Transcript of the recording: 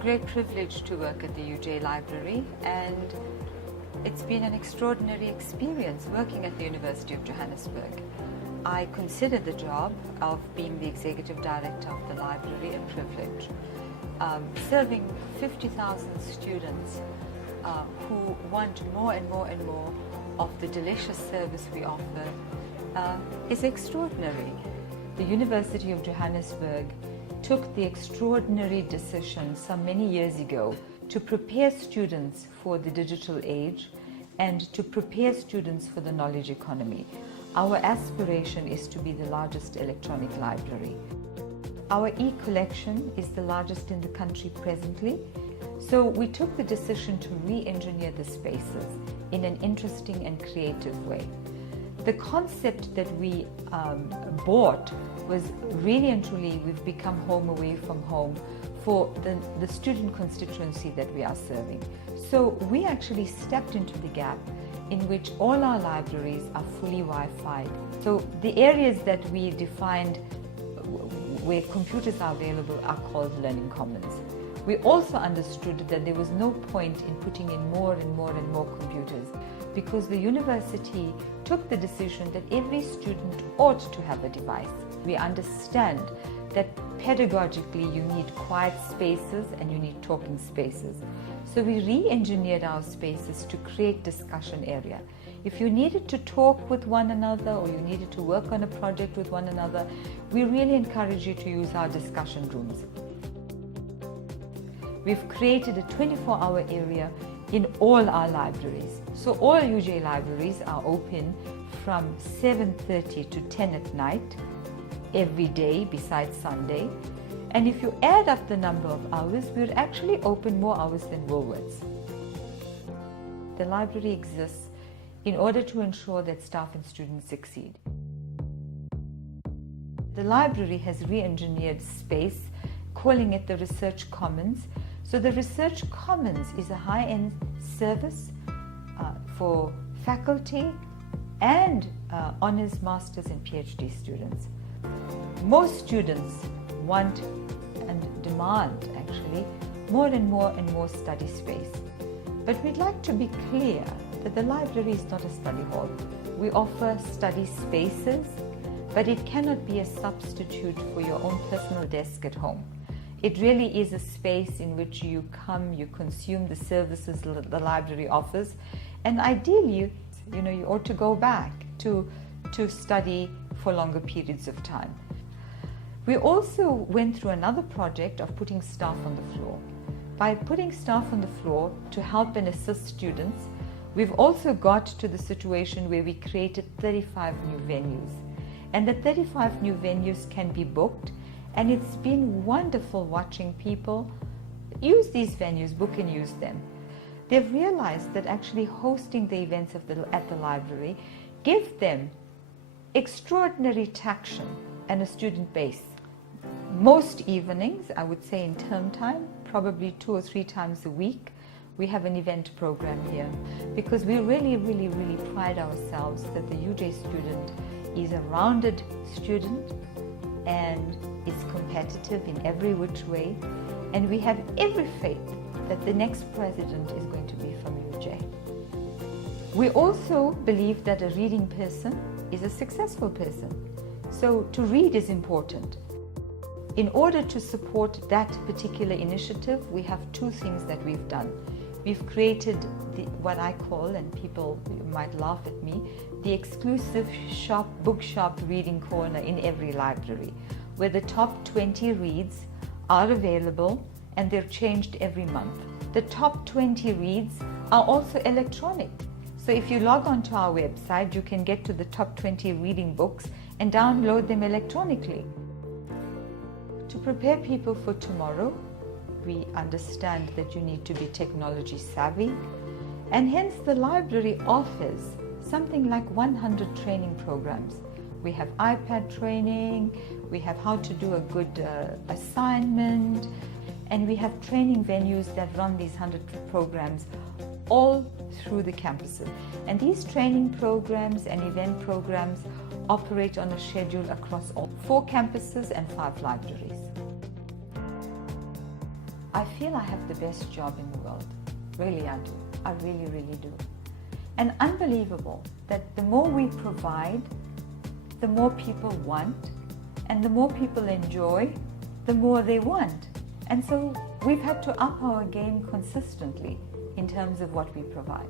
great privilege to work at the UJ Library, and it's been an extraordinary experience working at the University of Johannesburg. I consider the job of being the Executive Director of the library a privilege. Serving 50,000 students who want more and more and more of the delicious service we offer is extraordinary. The University of Johannesburg took the extraordinary decision some many years ago to prepare students for the digital age and to prepare students for the knowledge economy. Our aspiration is to be the largest electronic library. Our e-collection is the largest in the country presently, so we took the decision to re-engineer the spaces in an interesting and creative way. The concept that we bought was really and truly, we've become home away from home for the student constituency that we are serving. So we actually stepped into the gap in which all our libraries are fully Wi-Fi. So the areas that we defined where computers are available are called Learning Commons. We also understood that there was no point in putting in more and more and more computers, because the university took the decision that every student ought to have a device. We understand that pedagogically you need quiet spaces and you need talking spaces. So we re-engineered our spaces to create discussion area. If you needed to talk with one another or you needed to work on a project with one another, we really encourage you to use our discussion rooms. We've created a 24-hour area in all our libraries. So all UJ libraries are open from 7:30 to 10 at night, every day besides Sunday. And if you add up the number of hours, we're actually open more hours than Woolworths. The library exists in order to ensure that staff and students succeed. The library has re-engineered space, calling it the Research Commons. So the Research Commons is a high-end service for faculty and honors, masters and PhD students. Most students want and demand actually more and more study space. But we'd like to be clear that the library is not a study hall. We offer study spaces, but it cannot be a substitute for your own personal desk at home. It really is a space in which you come, you consume the services the library offers, and ideally, you ought to go back to study for longer periods of time. We also went through another project of putting staff on the floor. By putting staff on the floor to help and assist students, we've also got to the situation where we created 35 new venues. And the 35 new venues can be booked, and it's been wonderful watching people use these venues, book and use them. They've realized that actually hosting the events at the library gives them extraordinary traction and a student base. Most evenings, I would say in term time, probably 2 or 3 times a week, we have an event program here, because we really pride ourselves that the UJ student is a rounded student and is competitive in every which way, and we have every faith that the next president is going to be from UJ. We also believe that a reading person is a successful person. So to read is important. In order to support that particular initiative, we have 2 things that we've done. We've created what I call, and people might laugh at me, the exclusive bookshop reading corner in every library, where the top 20 reads are available and they're changed every month. The top 20 reads are also electronic. So if you log on to our website, you can get to the top 20 reading books and download them electronically. To prepare people for tomorrow, we understand that you need to be technology savvy, and hence the library offers something like 100 training programs. We have iPad training, we have how to do a good assignment, and we have training venues that run these 100 programs all through the campuses. And these training programs and event programs operate on a schedule across all 4 campuses and 5 libraries. I feel I have the best job in the world. Really, I do. I really, really do. And unbelievable that the more we provide, the more people want, and the more people enjoy, the more they want. And so we've had to up our game consistently in terms of what we provide.